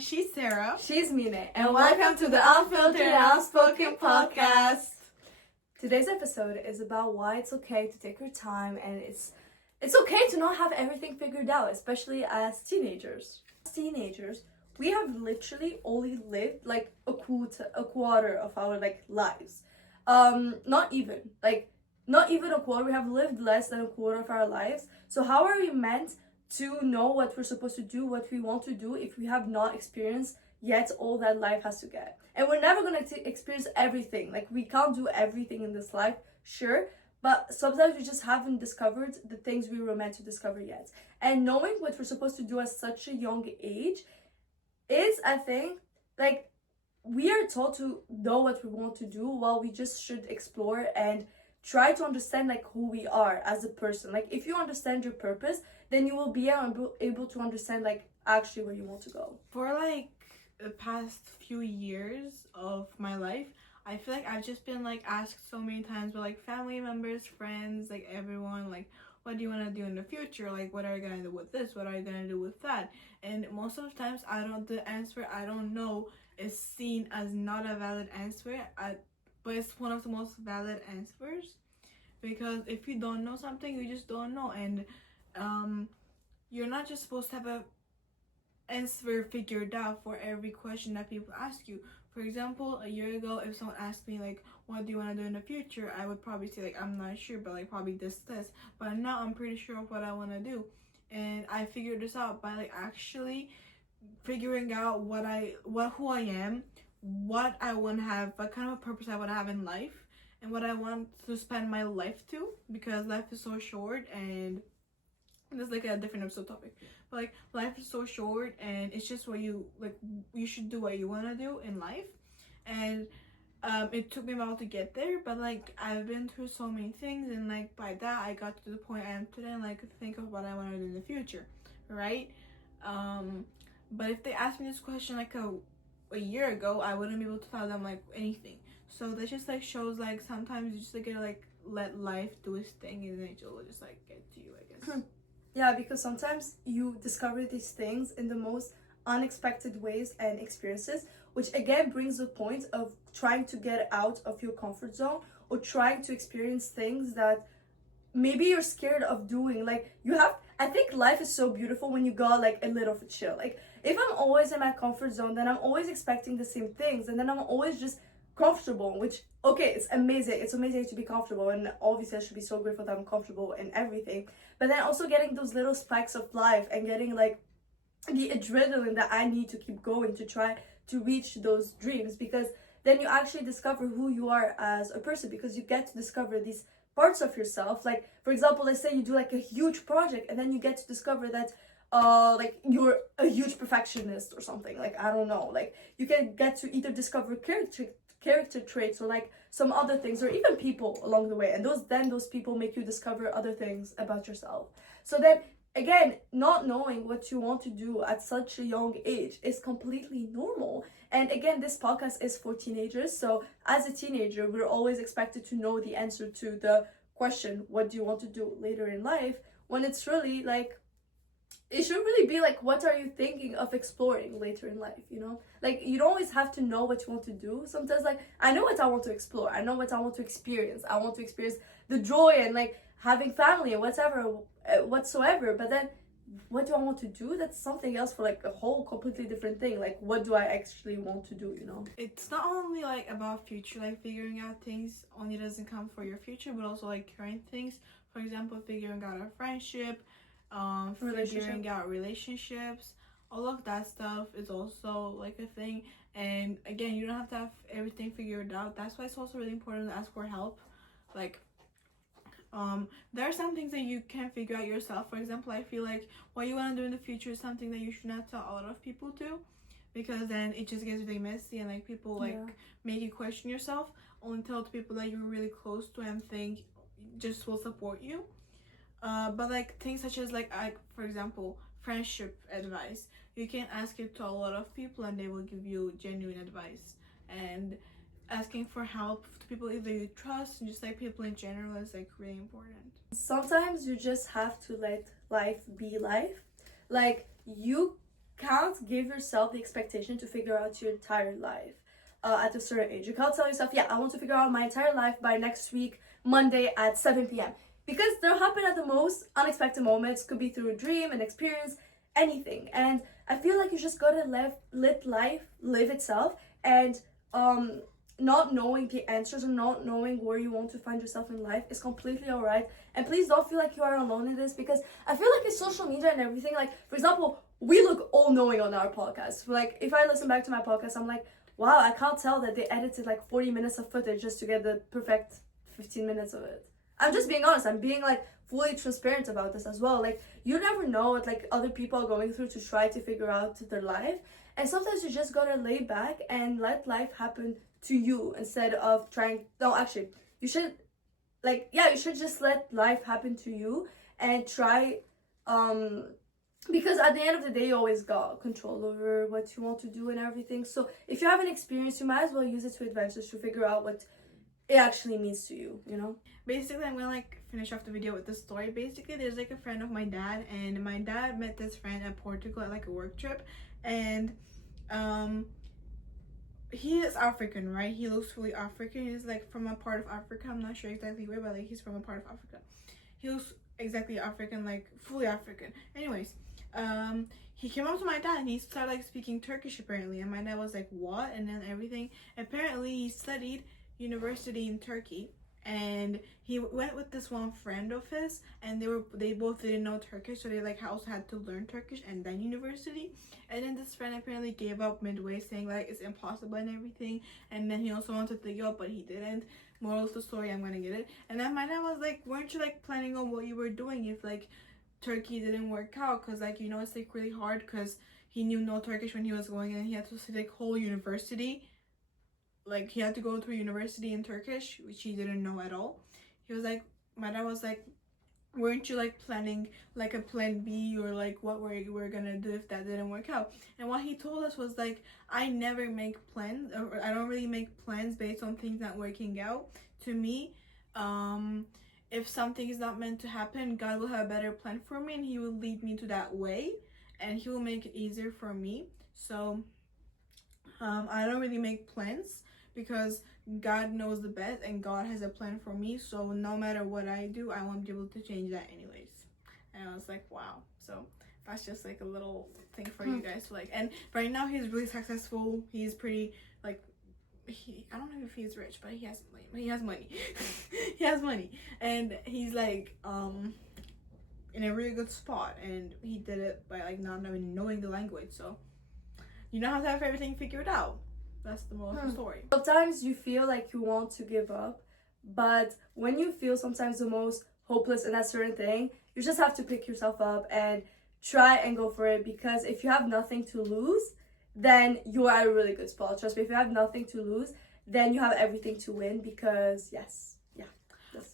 She's Sarah. She's Mine. And welcome to the Unfiltered and Outspoken podcast. Today's episode is about why it's okay to take your time, and it's okay to not have everything figured out, especially as teenagers. As teenagers, we have literally only lived like a quarter of our lives. Not even a quarter. We have lived less than a quarter of our lives. So how are we meant to know what we're supposed to do, what we want to do, if we have not experienced yet all that life has to get? And we're never going to experience everything. Like, we can't do everything in this life, sure, but sometimes we just haven't discovered the things we were meant to discover yet. And knowing what we're supposed to do at such a young age is, I think, like, we are taught to know what we want to do, while we just should explore and try to understand like who we are as a person. Like, if you understand your purpose, then you will be able to understand like actually where you want to go. For like the past few years of my life, I feel like I've just been like asked so many times by like family members, friends, like everyone, like, what do you want to do in the future? Like, what are you gonna do with this? What are you gonna do with that? And most of the times, the answer I don't know is seen as not a valid answer. But it's one of the most valid answers, because if you don't know something, you just don't know. And you're not just supposed to have a answer figured out for every question that people ask you. For example, a year ago, if someone asked me like, what do you want to do in the future, I would probably say like, I'm not sure, but like probably this. But now I'm pretty sure of what I want to do. And I figured this out by like actually figuring out who I am, what I want to have, what kind of a purpose I want to have in life, and what I want to spend my life to, because life is so short. And this is like a different episode topic, but like life is so short, and it's just what you should do what you want to do in life. And it took me a while to get there, but like I've been through so many things, and like by that I got to the point I am today, and like think of what I want to do in the future, right? But if they asked me this question like a year ago, I wouldn't be able to tell them like anything. So that just like shows like sometimes you just like gotta like let life do its thing, and then it will just like get to you, I guess. Yeah, because sometimes you discover these things in the most unexpected ways and experiences, which again brings the point of trying to get out of your comfort zone, or trying to experience things that maybe you're scared of doing. Like, I think life is so beautiful when you got like a little bit chill. Like, if I'm always in my comfort zone, then I'm always expecting the same things, and then I'm always just comfortable, which, okay, it's amazing to be comfortable, and obviously I should be so grateful that I'm comfortable in everything. But then also getting those little spikes of life, and getting like the adrenaline that I need to keep going to try to reach those dreams, because then you actually discover who you are as a person, because you get to discover these parts of yourself. Like, for example, let's say you do like a huge project, and then you get to discover that like you're a huge perfectionist or something. Like, I don't know, like you can get to either discover character traits, or like some other things, or even people along the way, and those people make you discover other things about yourself. So then again, not knowing what you want to do at such a young age is completely normal. And again, this podcast is for teenagers, so as a teenager, we're always expected to know the answer to the question, what do you want to do later in life, when it's really like, it should really be like, what are you thinking of exploring later in life, you know? Like, you don't always have to know what you want to do. Sometimes, like, I know what I want to explore. I know what I want to experience. I want to experience the joy and, like, having family and whatsoever. But then, what do I want to do? That's something else, for, like, a whole completely different thing. Like, what do I actually want to do, you know? It's not only, like, about future, like, figuring out things only doesn't come for your future, but also, like, current things. For example, figuring out a friendship, figuring out relationships, all of that stuff is also like a thing. And again, you don't have to have everything figured out. That's why it's also really important to ask for help. Like, there are some things that you can't figure out yourself. For example, I feel like what you want to do in the future is something that you should not tell a lot of people to, because then it just gets really messy, and like people like make you question yourself. Only tell the people that you're really close to and think just will support you. But like things such as like for example, friendship advice, you can ask it to a lot of people, and they will give you genuine advice. And asking for help to people either you trust, and just like people in general, is like really important. Sometimes you just have to let life be life. Like, you can't give yourself the expectation to figure out your entire life at a certain age. You can't tell yourself, yeah, I want to figure out my entire life by next week, Monday at 7 p.m. Because they'll happen at the most unexpected moments. Could be through a dream, an experience, anything. And I feel like you just gotta let life live itself, and not knowing the answers and not knowing where you want to find yourself in life is completely alright. And please don't feel like you are alone in this, because I feel like in social media and everything, like, for example, we look all knowing on our podcast. Like, if I listen back to my podcast, I'm like, wow, I can't tell that they edited like 40 minutes of footage just to get the perfect 15 minutes of it. I'm just being honest. I'm being like fully transparent about this as well. Like, you never know what like other people are going through to try to figure out their life. And sometimes you just gotta lay back and let life happen to you instead of trying. No, actually, you should you should just let life happen to you and try because at the end of the day, you always got control over what you want to do and everything. So if you have an experience, you might as well use it to advantage to figure out what it actually means to you, you know? Basically, I'm gonna like finish off the video with this story. Basically, there's like a friend of my dad, and my dad met this friend at Portugal at like a work trip, and he is African, right? He looks fully African. He's like from a part of Africa. I'm not sure exactly where, but like he's from a part of Africa. He looks exactly African, like fully African. Anyways, he came up to my dad and he started like speaking Turkish apparently, and my dad was like, what? And then everything. Apparently, he studied university in Turkey, and he went with this one friend of his, and they both didn't know Turkish, so they like also had to learn Turkish and then university. And then this friend apparently gave up midway, saying like it's impossible and everything, and then he also wanted to give up but he didn't. Moral of the story, I'm gonna get it. And then my dad was like, weren't you like planning on what you were doing if like Turkey didn't work out? Because like, you know, it's like really hard, because he knew no Turkish when he was going, and he had to study like whole university. Like, he had to go to a university in Turkish, which he didn't know at all. He was like, my dad was like, weren't you like planning like a plan B, or like what we're gonna do if that didn't work out? And what he told us was like, I never make plans, or I don't really make plans based on things not working out. To me, if something is not meant to happen, God will have a better plan for me, and he will lead me to that way, and he will make it easier for me. So I don't really make plans, because God knows the best and God has a plan for me. So no matter what I do, I won't be able to change that anyways. And I was like, wow. So that's just like a little thing for you guys to like. And right now he's really successful. He's pretty like, I don't know if he's rich, but he has money. He has money, and he's like in a really good spot, and he did it by like not even knowing the language. So you don't have to have everything figured out. That's the moral of the story. Sometimes you feel like you want to give up, but when you feel sometimes the most hopeless in that certain thing, you just have to pick yourself up and try and go for it. Because if you have nothing to lose, then you are at a really good spot. Trust me, if you have nothing to lose, then you have everything to win. Because yes.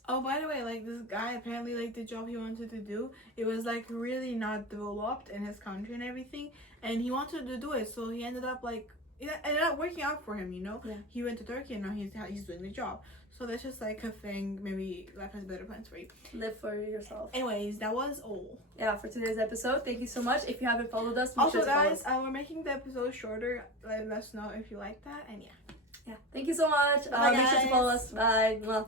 Oh, by the way, like this guy, apparently like the job he wanted to do, it was like really not developed in his country and everything, and he wanted to do it, so he ended up like, it ended up working out for him, you know? Yeah. He went to Turkey and now he's doing the job. So that's just like a thing. Maybe life has better plans for you. Live for yourself. Anyways, that was all. Yeah, for today's episode. Thank you so much. If you haven't followed us, also guys, we're making the episode shorter. Let us know if you like that, and yeah. Thank you so much. Bye, make sure to guys. follow us. Bye. Mwah.